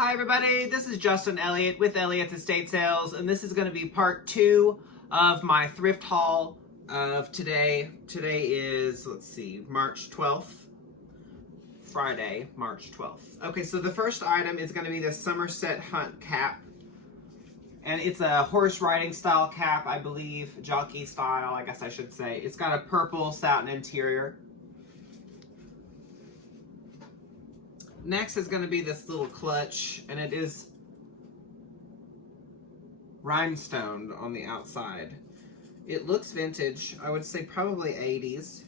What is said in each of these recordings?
Hi everybody, this is Justin Elliott with Elliott's Estate Sales, and this is going to be part 2 of my thrift haul of today. Today is, let's see, March 12th. Friday, March 12th. Okay, so the first item is going to be this Somerset Hunt cap. And it's a horse riding style cap, I believe, jockey style, I guess I should say. It's got a purple satin interior. Next is going to be this little clutch, and it is rhinestoned on the outside. It looks vintage. I would say probably 80s.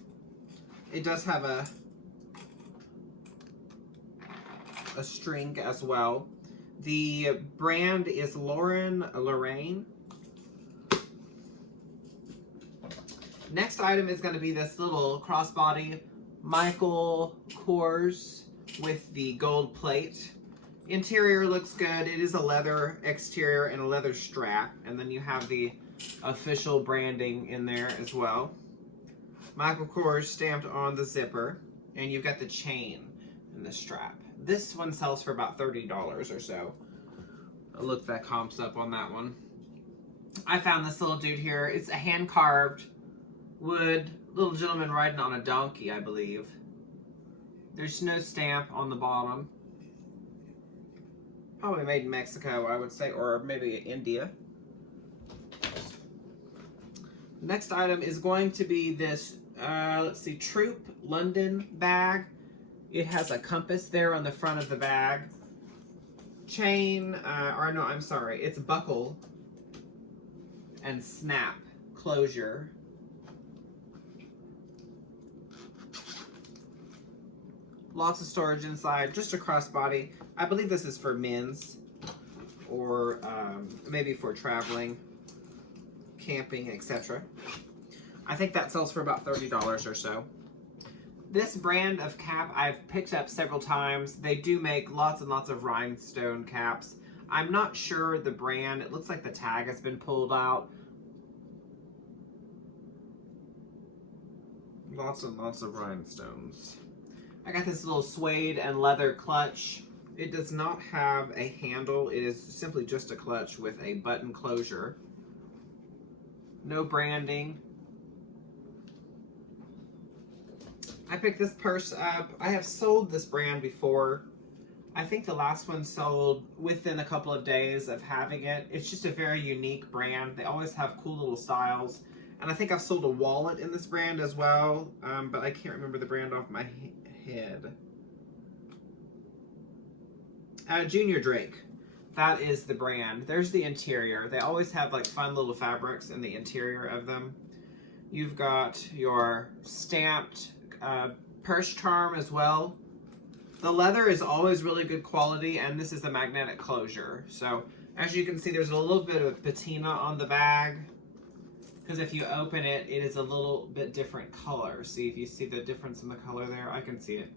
It does have a string as well. The brand is Lorraine. Next item is going to be this little crossbody Michael Kors with the gold plate. Interior looks good. It is a leather exterior and a leather strap, and then you have the official branding in there as well. Michael Kors stamped on the zipper, and you've got the chain and the strap. This one sells for about $30 or so. Look, that comps up on that one. I found this little dude here. It's a hand-carved wood little gentleman riding on a donkey, I believe. There's no stamp on the bottom. Probably made in Mexico, I would say, or maybe India. Next item is going to be this, let's see, Troop London bag. It has a compass there on the front of the bag. Chain, or no, I'm sorry, it's buckle and snap closure. Lots of storage inside, just a crossbody. I believe this is for men's or maybe for traveling, camping, etc. I think that sells for about $30 or so. This brand of cap I've picked up several times. They do make lots and lots of rhinestone caps. I'm not sure the brand. It looks like the tag has been pulled out. Lots and lots of rhinestones. I got this little suede and leather clutch. It does not have a handle. It is simply just a clutch with a button closure. No branding. I picked this purse up. I have sold this brand before. I think the last one sold within a couple of days of having it. It's just a very unique brand. They always have cool little styles. And I think I've sold a wallet in this brand as well, but I can't remember the brand off my head. Junior Drake. That is the brand. There's the interior. They always have like fun little fabrics in the interior of them. You've got your stamped purse charm as well. The leather is always really good quality, and this is a magnetic closure. So as you can see, there's a little bit of patina on the bag, because if you open it, it is a little bit different color. See, if you see the difference in the color there, I can see it.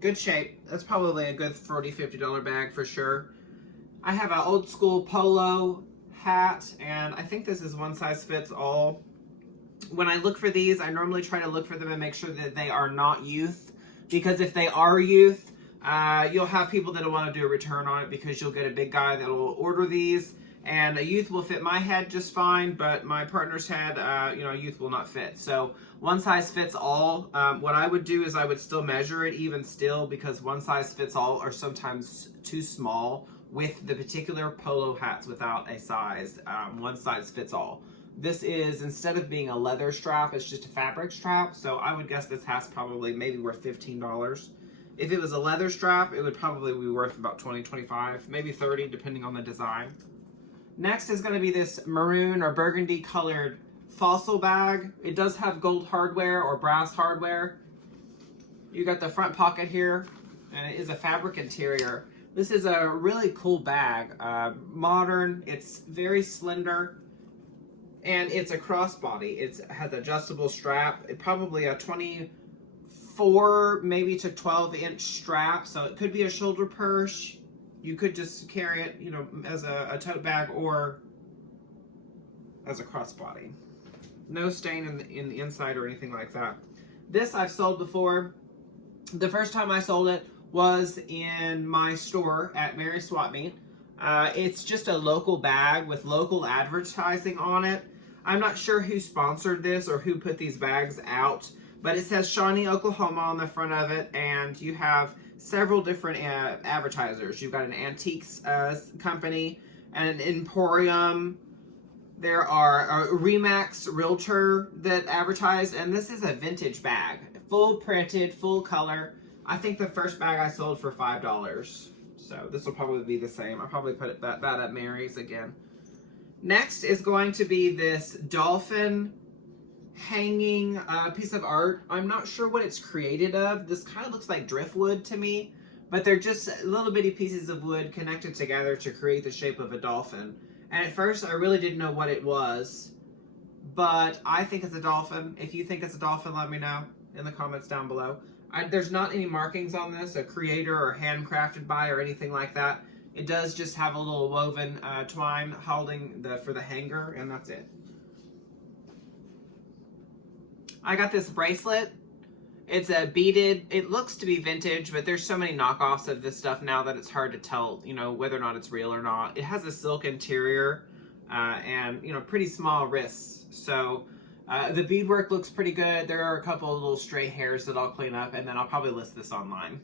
Good shape. That's probably a good $40, $50 bag for sure. I have an old school polo hat, and I think this is one size fits all. When I look for these, I normally try to look for them and make sure that they are not youth, because if they are youth, you'll have people that will want to do a return on it, because you'll get a big guy that will order these, and a youth will fit my head just fine, but my partner's head, a youth will not fit. So one size fits all. What I would do is I would still measure it even still, because one size fits all are sometimes too small with the particular polo hats without a size. One size fits all. This is, instead of being a leather strap, it's just a fabric strap. So I would guess this hat's probably maybe worth $15. If it was a leather strap, it would probably be worth about $20, $25, maybe $30, depending on the design. Next is going to be this maroon or burgundy colored fossil bag. It does have gold hardware or brass hardware. You got the front pocket here, and it is a fabric interior. This is a really cool bag. Modern, it's very slender, and it's a crossbody. It has adjustable strap. It probably a 24 maybe to 12-inch strap, so it could be a shoulder purse. You could just carry it, as a tote bag or as a crossbody. No stain in the inside or anything like that. This I've sold before. The first time I sold it was in my store at Mary's Swap Meet. It's just a local bag with local advertising on it. I'm not sure who sponsored this or who put these bags out, but it says Shawnee, Oklahoma on the front of it, and you have several different advertisers. You've got an antiques company and an emporium. There are a Remax realtor that advertise, and this is a vintage bag. Full printed, full color. I think the first bag I sold for $5. So this will probably be the same. I'll probably put that at Mary's again. Next is going to be this dolphin hanging piece of art. I'm not sure what it's created of. This kind of looks like driftwood to me, but they're just little bitty pieces of wood connected together to create the shape of a dolphin. And at first I really didn't know what it was, but I think it's a dolphin. If you think it's a dolphin, let me know in the comments down below. There's not any markings on this, a creator or handcrafted by or anything like that. It does just have a little woven twine holding for the hanger, and that's it. I got this bracelet. It's a beaded, it looks to be vintage, but there's so many knockoffs of this stuff now that it's hard to tell, you know, whether or not it's real or not. It has a silk interior and, you know, pretty small wrists. So the beadwork looks pretty good. There are a couple of little stray hairs that I'll clean up, and then I'll probably list this online.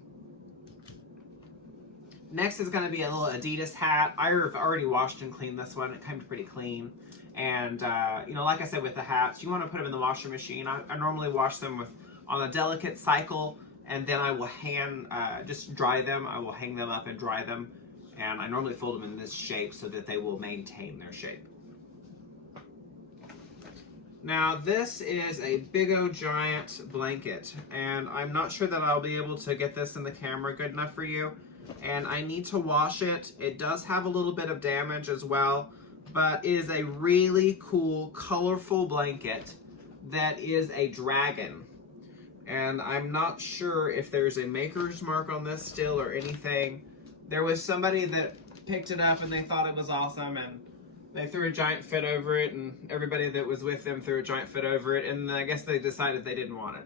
Next is going to be a little Adidas hat. I've already washed and cleaned this one. It came pretty clean. And, you know, like I said with the hats, you want to put them in the washing machine. I normally wash them on a delicate cycle, and then I will just dry them. I will hang them up and dry them. And I normally fold them in this shape so that they will maintain their shape. Now, this is a big old giant blanket, and I'm not sure that I'll be able to get this in the camera good enough for you. And I need to wash it. It does have a little bit of damage as well, but it is a really cool, colorful blanket that is a dragon. And I'm not sure if there's a maker's mark on this still or anything. There was somebody that picked it up and they thought it was awesome, and they threw a giant fit over it, and everybody that was with them threw a giant fit over it, and I guess they decided they didn't want it.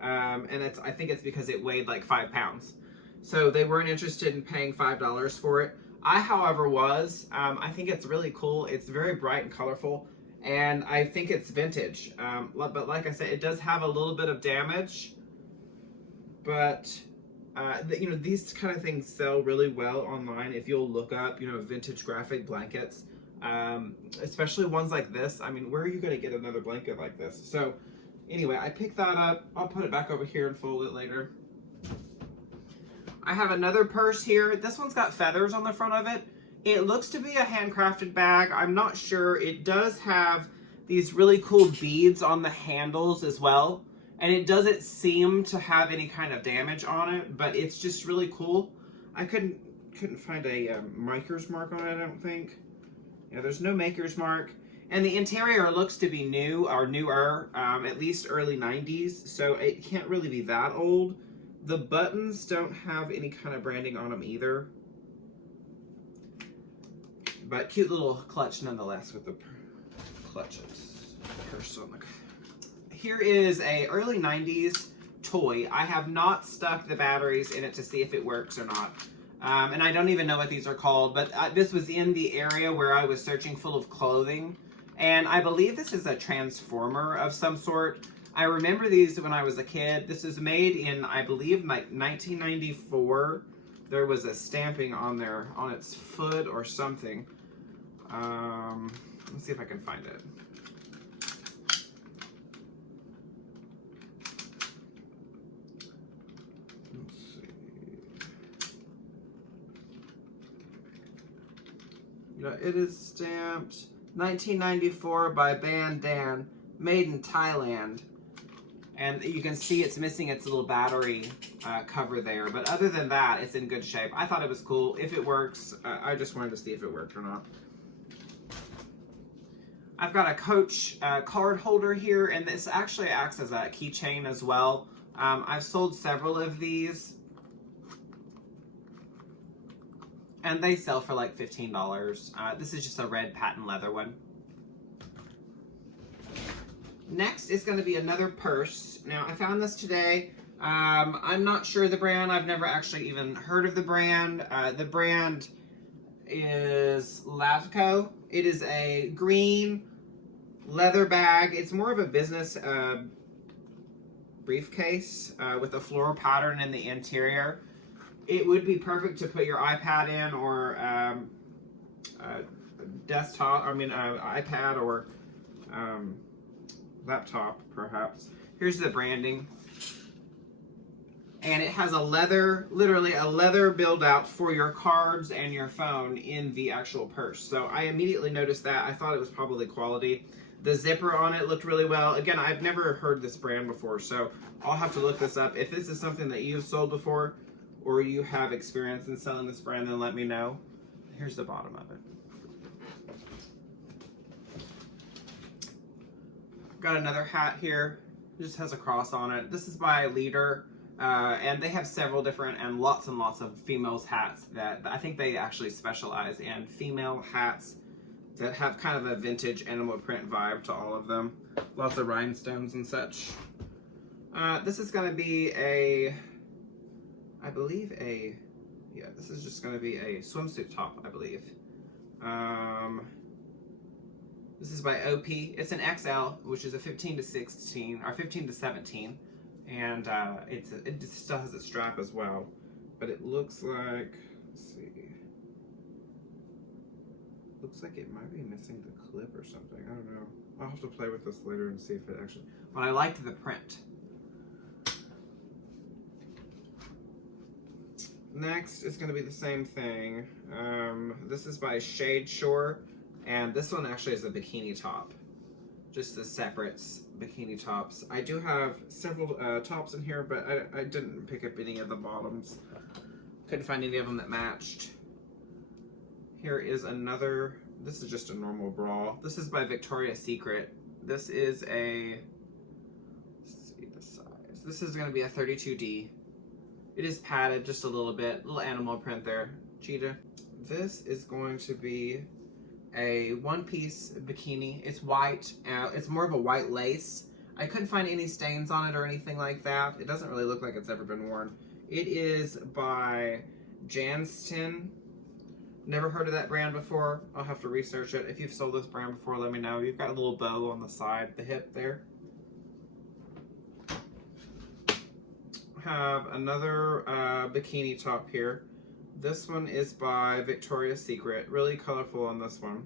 And I think it's because it weighed like 5 pounds. So they weren't interested in paying $5 for it. I, however, was. I think it's really cool. It's very bright and colorful, and I think it's vintage. But like I said, it does have a little bit of damage. But, you know, these kind of things sell really well online if you'll look up, you know, vintage graphic blankets. Especially ones like this. I mean, where are you going to get another blanket like this? So, anyway, I picked that up. I'll put it back over here and fold it later. I have another purse here. This one's got feathers on the front of it. It looks to be a handcrafted bag. I'm not sure. It does have these really cool beads on the handles as well. And it doesn't seem to have any kind of damage on it, but it's just really cool. I couldn't find a maker's mark on it, I don't think. Yeah, there's no maker's mark. And the interior looks to be new or newer, at least early 90s. So it can't really be that old. The buttons don't have any kind of branding on them either. But cute little clutch nonetheless with the clutches. Purse on the... Here is a early 90s toy. I have not stuck the batteries in it to see if it works or not. And I don't even know what these are called, but this was in the area where I was searching full of clothing. And I believe this is a transformer of some sort. I remember these when I was a kid. This is made in, I believe, like 1994. There was a stamping on there, on its foot or something. Let's see if I can find it. Let's see. Yeah, it is stamped 1994 by Ban Dan, made in Thailand. And you can see it's missing its little battery cover there. But other than that, it's in good shape. I thought it was cool. If it works, I just wanted to see if it worked or not. I've got a Coach card holder here, and this actually acts as a keychain as well. I've sold several of these, and they sell for like $15. This is just a red patent leather one. Next is going to be another purse. Now, I found this today. I'm not sure the brand. I've never actually even heard of the brand. The brand is Latco. It is a green leather bag. It's more of a business briefcase with a floral pattern in the interior. It would be perfect to put your iPad in, or desktop, iPad or laptop perhaps. Here's the branding. And it has a leather, literally a leather build out for your cards and your phone in the actual purse. So I immediately noticed that. I thought it was probably quality. The zipper on it looked really well. Again, I've never heard this brand before, so I'll have to look this up. If this is something that you've sold before or you have experience in selling this brand, then let me know. Here's the bottom of it. Got another hat here. It just has a cross on it. This is by Leader. And they have several different and lots of females hats that I think they actually specialize in female hats that have kind of a vintage animal print vibe to all of them. Lots of rhinestones and such. This is going to be this is just going to be a swimsuit top, I believe. This is by OP. It's an XL, which is a 15 to 16 or 15 to 17. And it still has a strap as well, but it looks like, let's see, looks like it might be missing the clip or something. I don't know. I'll have to play with this later and see if it actually, but I liked the print. Next is going to be the same thing. This is by Shade Shore, and this one actually is a bikini top. Just the separate bikini tops. I do have several tops in here, but I didn't pick up any of the bottoms. Couldn't find any of them that matched. Here is another, this is just a normal bra. This is by Victoria's Secret. This is a, let's see the size. This is going to be a 32D. It is padded just a little bit, little animal print there. Cheetah. This is going to be a one-piece bikini. It's white. It's more of a white lace. I couldn't find any stains on it or anything like that. It doesn't really look like it's ever been worn. It is by Janston. Never heard of that brand before. I'll have to research it. If you've sold this brand before, let me know. You've got a little bow on the side, the hip there. Have another bikini top here. This one is by Victoria's Secret. Really colorful on this one.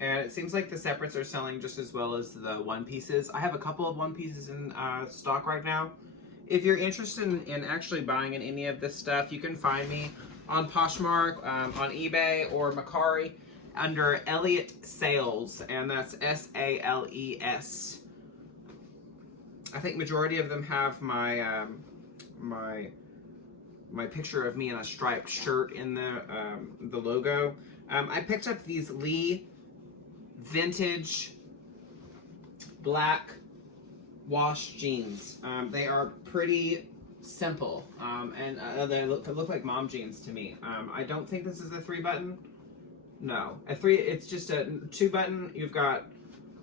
And it seems like the separates are selling just as well as the one pieces. I have a couple of one pieces in stock right now. If you're interested in actually buying any of this stuff, you can find me on Poshmark, on eBay, or Mercari under Elliott Sales, and that's S-A-L-E-S. I think majority of them have my my picture of me in a striped shirt in the logo. I picked up these Lee vintage black wash jeans. They are pretty simple, and they look like mom jeans to me. I don't think this is a 3-button. No, it's just a 2-button. You've got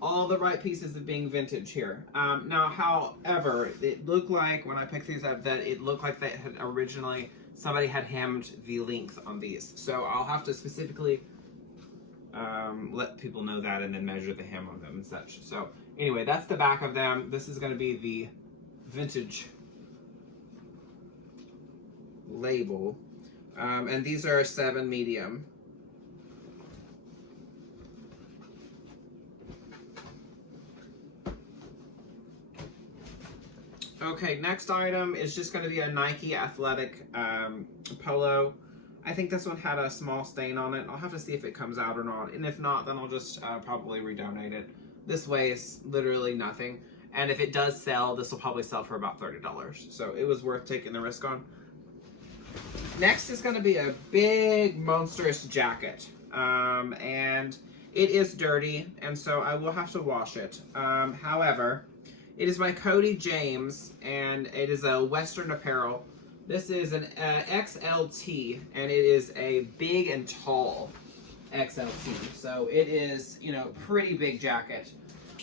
all the right pieces of being vintage here. Now, however, it looked like when I picked these up that it looked like they had originally, somebody had hemmed the length on these. So I'll have to specifically let people know that and then measure the hem on them and such. So anyway, that's the back of them. This is going to be the vintage label. And these are a 7 medium. Okay, next item is just going to be a Nike athletic polo. I think this one had a small stain on it. I'll have to see if it comes out or not. And if not, then I'll just probably redonate it. This weighs literally nothing. And if it does sell, this will probably sell for about $30. So it was worth taking the risk on. Next is going to be a big, monstrous jacket. And it is dirty, and so I will have to wash it. However, it is by Cody James, and it is a Western apparel. This is an XLT, and it is a big and tall XLT. So it is, you know, pretty big jacket.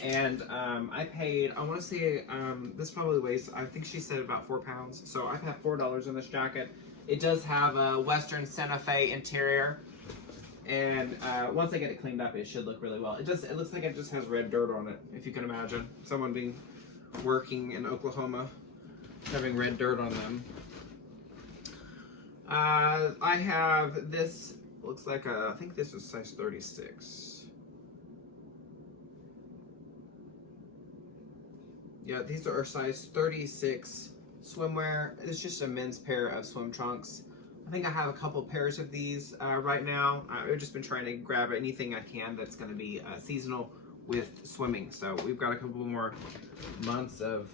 And I paid, I want to say, this probably weighs, I think she said about 4 pounds. So I paid $4 in this jacket. It does have a Western Santa Fe interior. And once I get it cleaned up, it should look really well. It looks like it just has red dirt on it, if you can imagine. Someone working in Oklahoma, having red dirt on them. I have this, looks like I think this is size 36. Yeah, these are size 36 swimwear. It's just a men's pair of swim trunks. I think I have a couple pairs of these right now. I've just been trying to grab anything I can that's going to be seasonal with swimming. So we've got a couple more months of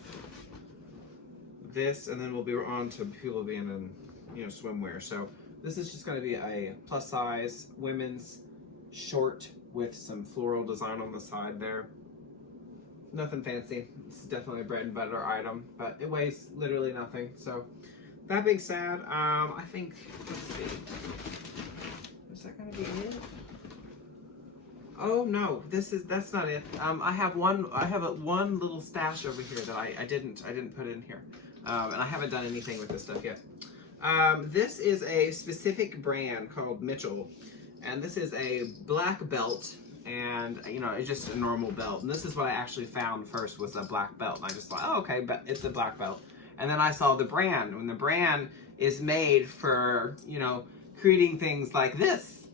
this, and then we'll be on to people being in, you know, swimwear. So this is just going to be a plus size women's short with some floral design on the side there. Nothing fancy. This is definitely a bread and butter item, but it weighs literally nothing. So that being said, I think, let's see, is that gonna be it? Oh no, that's not it. I have one little stash over here that I didn't put in here, and I haven't done anything with this stuff yet. This is a specific brand called Mitchell, and this is a black belt. And you know, it's just a normal belt. And this is what I actually found first, was a black belt. And I just thought, oh, okay, but it's a black belt. And then I saw the brand, and the brand is made for, you know, creating things like this.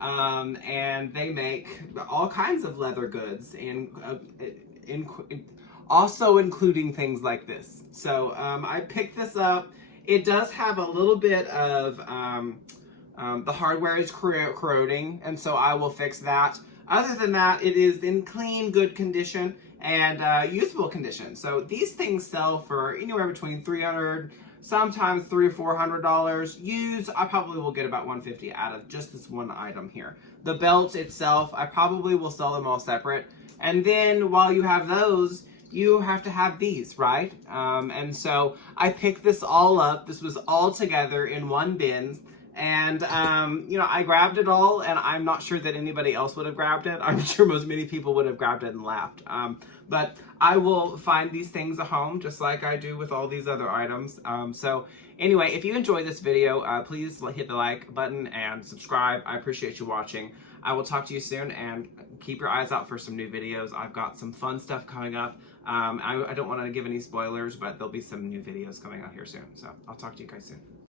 And they make all kinds of leather goods, and also including things like this. So I picked this up. It does have a little bit of the hardware is corroding, and so I will fix that. Other than that, it is in clean, good condition and usable condition. So these things sell for anywhere between $300, sometimes $300 or $400. Used, I probably will get about $150 out of just this one item here. The belt itself, I probably will sell them all separate. And then while you have those, you have to have these, right? And so I picked this all up. This was all together in one bin. And, you know, I grabbed it all, and I'm not sure that anybody else would have grabbed it. I'm sure many people would have grabbed it and laughed. But I will find these things a home, just like I do with all these other items. So anyway, if you enjoyed this video, please hit the like button and subscribe. I appreciate you watching. I will talk to you soon, and keep your eyes out for some new videos. I've got some fun stuff coming up. I don't want to give any spoilers, but there'll be some new videos coming out here soon. So I'll talk to you guys soon.